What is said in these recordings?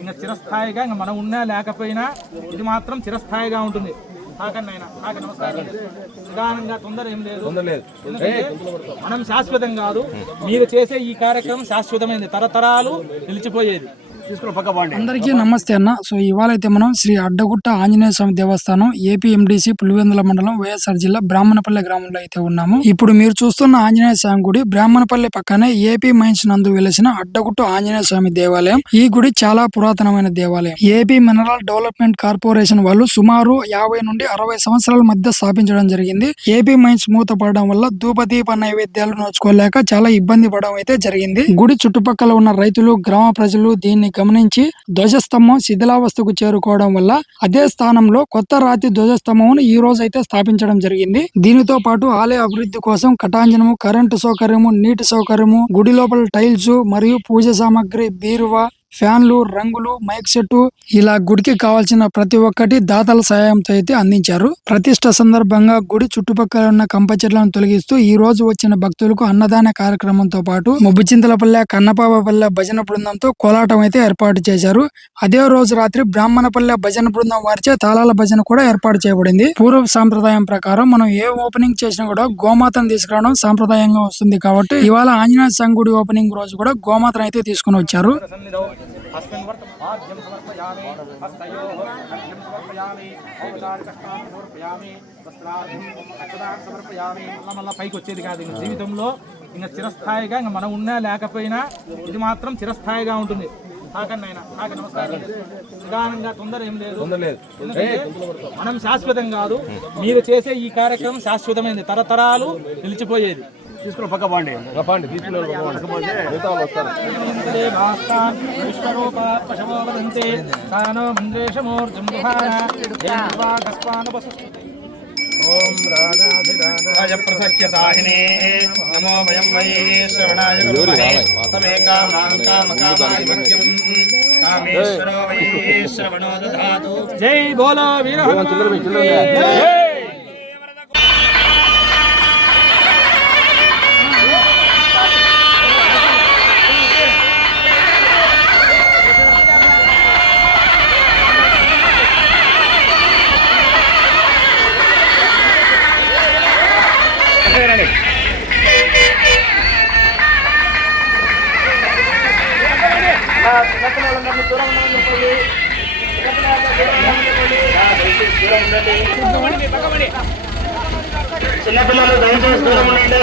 ఇంకా చిరస్థాయిగా ఇంకా మనం ఉన్నా లేకపోయినా ఇది మాత్రం చిరస్థాయిగా ఉంటుంది. తాకండి ఆయన తాకండి. నమస్కారం. నిదానంగా తొందర ఏం లేదు. మనం శాశ్వతం కాదు. మీరు చేసే ఈ కార్యక్రమం శాశ్వతమైనది తరతరాలు నిలిచిపోయేది. అందరికీ నమస్తే అన్న. సో ఇవాళ అయితే మనం శ్రీ అడ్డగుట్ట ఆంజనేయ స్వామి దేవస్థానం ఏపీ ఎండిసి పులివెందుల మండలం వైఎస్ఆర్ జిల్లా బ్రాహ్మణపల్లి గ్రామంలో అయితే ఉన్నాము. ఇప్పుడు మీరు చూస్తున్న ఆంజనేయ స్వామి గుడి బ్రాహ్మణపల్లి పక్కనే ఏపీ మైన్స్ నందు వెలిసిన అడ్డగుట్ట ఆంజనేయ స్వామి దేవాలయం. ఈ గుడి చాలా పురాతనమైన దేవాలయం. ఏపీ మినరల్ డెవలప్మెంట్ కార్పొరేషన్ వాళ్ళు సుమారు యాభై నుండి అరవై సంవత్సరాల మధ్య స్థాపించడం జరిగింది. ఏపీ మైన్స్ మూతపడడం వల్ల ధూపదీప నైవేద్యాలు నోచుకోలేక చాలా ఇబ్బంది పడడం అయితే జరిగింది. గుడి చుట్టుపక్కల ఉన్న రైతులు గ్రామ ప్రజలు దీన్ని గమనించి ధ్వజస్తంభం శిథిలావస్థకు చేరుకోవడం వల్ల అదే స్థానంలో కొత్త రాతి ధ్వజస్తంభం ఈ రోజు అయితే స్థాపించడం జరిగింది. దీనితో పాటు ఆలయ అభివృద్ధి కోసం కటాంజనము కరెంటు సౌకర్యము నీటి సౌకర్యము గుడి లోపల టైల్స్ మరియు పూజ సామాగ్రి బీరువా ఫ్యాన్లు రంగులు మైక్ సెట్ ఇలా గుడికి కావాల్సిన ప్రతి ఒక్కటి దాతల సహాయంతో అయితే అందించారు. ప్రతిష్ట సందర్భంగా గుడి చుట్టుపక్కల ఉన్న కంప చెట్లను తొలగిస్తూ ఈ రోజు వచ్చిన భక్తులకు అన్నదాన కార్యక్రమంతో పాటు ముబ్బుచింతలపల్లె కన్నపాపపల్లె భజన బృందంతో కోలాటం అయితే ఏర్పాటు చేశారు. అదే రోజు రాత్రి బ్రాహ్మణపల్లె భజన బృందం వారిచే తాళాల భజన కూడా ఏర్పాటు చేయబడింది. పూర్వ సాంప్రదాయం ప్రకారం మనం ఏ ఓపెనింగ్ చేసినా కూడా గోమాతను తీసుకురావడం సాంప్రదాయంగా వస్తుంది కాబట్టి ఇవాళ ఆంజనేయ సంగుడి గుడి ఓపెనింగ్ రోజు కూడా గోమాతను అయితే తీసుకుని వచ్చారు. వస్త్రార్థం అక్షరాన్ని సమర్పయామి మళ్ళా మళ్ళా పైకి వచ్చేది కాదు ఇంక జీవితంలో ఇంకా చిరస్థాయిగా ఇంకా మనం ఉన్నా లేకపోయినా ఇది మాత్రం చిరస్థాయిగా ఉంటుంది. తాకండి ఆయన తాకండి నమస్కారం. నిదానంగా తొందర ఏం లేదు. మనం శాశ్వతం కాదు మీరు చేసే ఈ కార్యక్రమం శాశ్వతమైనది తరతరాలు నిలిచిపోయేది. తీసుకుని పక్క బాండి. పండి తీసుకుని ఓం రాజాధిరాజ ప్రసఖ్య సాహినే నమో వయం వై శ్రవణాయ గురుమహే సమే కామాం కామకామాయ మహ్యం కామేశ్వరో వై శ్రవణో దధాతు. జై బోలో వీర హనుమాన్కి జై. చిన్నపిల్లలు దయచేసి దూరం ఉండండి.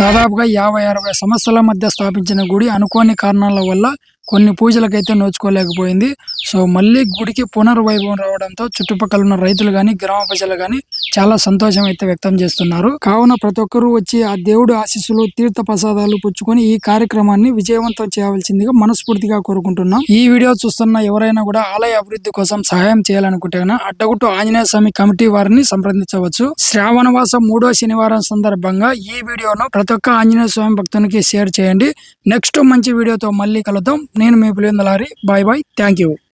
దాదాపుగా యాభై అరవై సంవత్సరాల మధ్య స్థాపించిన గుడి అనుకోని కారణాల వల్ల కొన్ని పూజలకైతే నోచుకోలేకపోయింది. సో మళ్ళీ గుడికి పునర్వైభవం రావడంతో చుట్టుపక్కల ఉన్న రైతులు గాని గ్రామ ప్రజలు గాని చాలా సంతోషం అయితే వ్యక్తం చేస్తున్నారు. కావున ప్రతి ఒక్కరూ వచ్చి ఆ దేవుడు ఆశీస్సులు తీర్థ ప్రసాదాలు పుచ్చుకొని ఈ కార్యక్రమాన్ని విజయవంతం చేయవలసిందిగా మనస్ఫూర్తిగా కోరుకుంటున్నాం. ఈ వీడియో చూస్తున్న ఎవరైనా కూడా ఆలయ అభివృద్ధి కోసం సహాయం చేయాలనుకుంటే అడ్డగుట్టు ఆంజనేయ స్వామి కమిటీ వారిని సంప్రదించవచ్చు. శ్రావణవాసం మూడో శనివారం సందర్భంగా ఈ వీడియోను ప్రతి ఒక్క ఆంజనేయ స్వామి భక్తునికి షేర్ చేయండి. నెక్స్ట్ మంచి వీడియోతో మళ్ళీ కలుద్దాం. నేను మీ పులివెందలారి బాయ్ బాయ్. Thank you.